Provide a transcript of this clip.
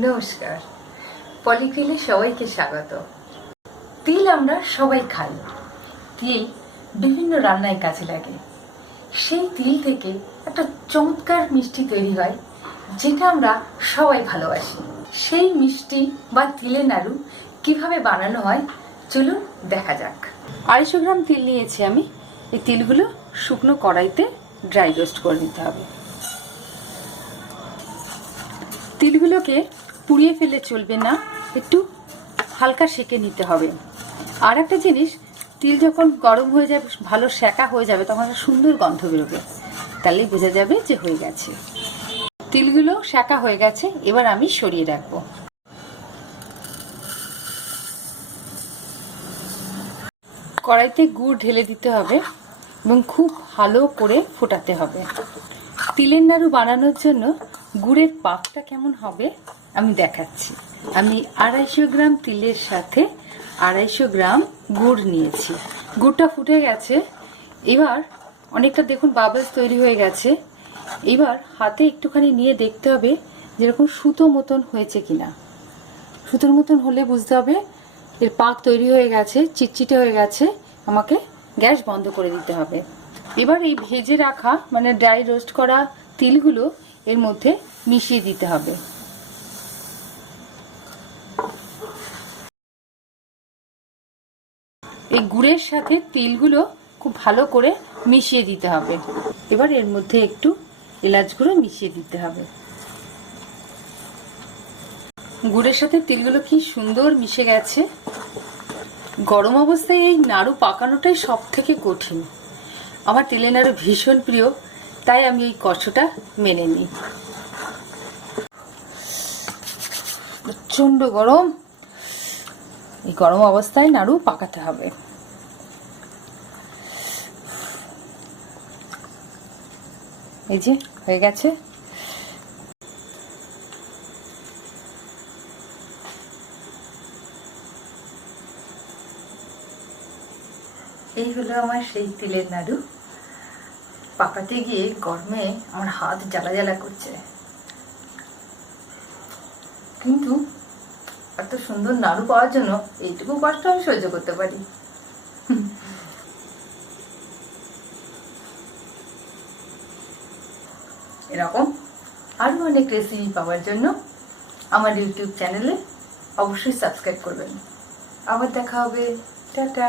নমস্কার, পলিগ্রিলে সবাইকে স্বাগত। তিল আমরা সবাই খাই। তিল বিভিন্ন রান্নায় কাজে লাগে। সেই তিল থেকে একটা চমৎকার মিষ্টি তৈরি হয়, যেটা আমরা সবাই ভালোবাসি। সেই মিষ্টি বা তিলের নাড়ু কিভাবে বানানো হয় চলুন দেখা যাক। 250 গ্রাম তিল নিয়েছি আমি। এই তিলগুলো শুকনো কড়াইতে ড্রাই রোস্ট করে নিতে হবে। তিলগুলোকে পুড়িয়ে ফেলে চলবে না, একটু হালকা সেঁকে নিতে হবে। আর একটা জিনিস, তিল যখন গরম হয়ে যাবে, ভালো সেঁকা হয়ে যাবে, তখন একটা সুন্দর গন্ধ বেরোবে, তাহলেই বোঝা যাবে যে হয়ে গেছে। তিলগুলো সেঁকা হয়ে গেছে, এবার আমি সরিয়ে রাখবো। কড়াইতে গুড় ঢেলে দিতে হবে এবং খুব ভালো করে ফোটাতে হবে। তিলের নাড়ু বানানোর জন্য গুড়ের পাকটা কেমন হবে আমি দেখাচ্ছি। আমি 250 গ্রাম তিলের সাথে 250 গ্রাম গুড় নিয়েছি। গুড়টা ফুটে গেছে, এবার অনেকটা দেখুন বাবলস তৈরি হয়ে গেছে। এবার হাতে একটুখানি নিয়ে দেখতে হবে যেরকম সুতো মতন হয়েছে কিনা। সুতোর মতন হলে বুঝতে হবে এর পাক তৈরি হয়ে গেছে, চিটচিটে হয়ে গেছে। আমাকে গ্যাস বন্ধ করে দিতে হবে। এবার এই ভেজে রাখা মানে ড্রাই রোস্ট করা তিলগুলো এর মধ্যে মিশিয়ে দিতে হবে। এই গুড়ের সাথে তিলগুলো খুব ভালো করে মিশিয়ে দিতে হবে। এবার এর মধ্যে একটু এলাচ গুঁড়ো মিশিয়ে দিতে হবে। গুড়ের সাথে তিলগুলো কি সুন্দর মিশে গেছে। গরম অবস্থায় এই নাড়ু পাকানোটাই সব থেকে কঠিন। আমার তিলের নাড়ু ভীষণ প্রিয়, তাই আমি এই কষ্টটা মেনে নিই। প্রচন্ড গরম, এই গরম অবস্থায় নাড়ু পাকাতে হবে। এই যে হয়ে গেছে। এই হলো আমার সেই তিলের নাড়ু। পাকাতে গিয়ে গরমে আমার হাত জ্বালা জ্বালা করছে, কিন্তু এত সুন্দর নাড়ু পাওয়ার জন্য এইটুকু কষ্ট আমি সহ্য করতে পারি। এরকম আরো অনেক রেসিপি পাওয়ার জন্য আমার ইউটিউব চ্যানেলে অবশ্যই সাবস্ক্রাইব করবেন। আবার দেখা হবে। টাটা।